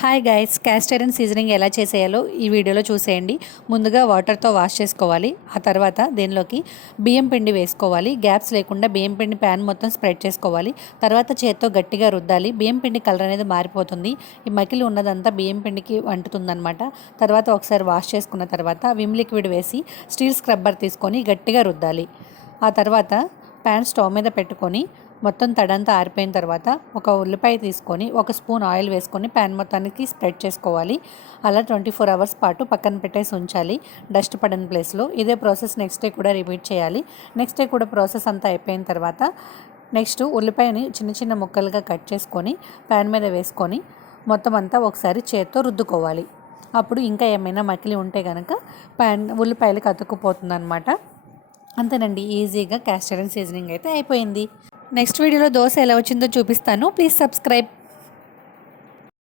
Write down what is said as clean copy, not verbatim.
Hi guys, cast iron seasoning ఎలా చేసేయాలో ఈ వీడియోలో చూసేయండి. ముందుగా వాటర్తో వాష్ చేసుకోవాలి. ఆ తర్వాత దీనిలోకి బియ్యం పిండి వేసుకోవాలి. గ్యాప్స్ లేకుండా బియ్యం పిండి ప్యాన్ మొత్తం స్ప్రెడ్ చేసుకోవాలి. తర్వాత చేత్తో గట్టిగా రుద్దాలి. బియ్యం పిండి కలర్ అనేది మారిపోతుంది. ఈ మకిలి ఉన్నదంతా బియ్యం పిండికి అంటుతుందన్నమాట. తర్వాత ఒకసారి వాష్ చేసుకున్న తర్వాత విమ్ లిక్విడ్ వేసి స్టీల్ స్క్రబ్బర్ తీసుకొని గట్టిగా రుద్దాలి. ఆ తర్వాత ప్యాన్ స్టవ్ మీద పెట్టుకొని మొత్తం తడంతా ఆరిపోయిన తర్వాత ఒక ఉల్లిపాయ తీసుకొని ఒక స్పూన్ ఆయిల్ వేసుకొని ప్యాన్ మొత్తానికి స్ప్రెడ్ చేసుకోవాలి. అలా 24 అవర్స్ పాటు పక్కన పెట్టేసి ఉంచాలి డస్ట్ పడిన ప్లేస్లో. ఇదే ప్రాసెస్ నెక్స్ట్ డే కూడా రిపీట్ చేయాలి. నెక్స్ట్ డే కూడా ప్రాసెస్ అంతా అయిపోయిన తర్వాత నెక్స్ట్ ఉల్లిపాయని చిన్న చిన్న ముక్కలుగా కట్ చేసుకొని ప్యాన్ మీద వేసుకొని మొత్తం అంతా ఒకసారి చేత్తో రుద్దుకోవాలి. అప్పుడు ఇంకా ఏమైనా మకిలి ఉంటే కనుక ఉల్లిపాయలకి అతుక్కుపోతుంది అనమాట. అంతేనండి, ఈజీగా క్యాస్ట్ ఐరన్ సీజనింగ్ అయితే అయిపోయింది. నెక్స్ట్ వీడియోలో దోశ ఎలా వచ్చిందో చూపిస్తాను. Please subscribe.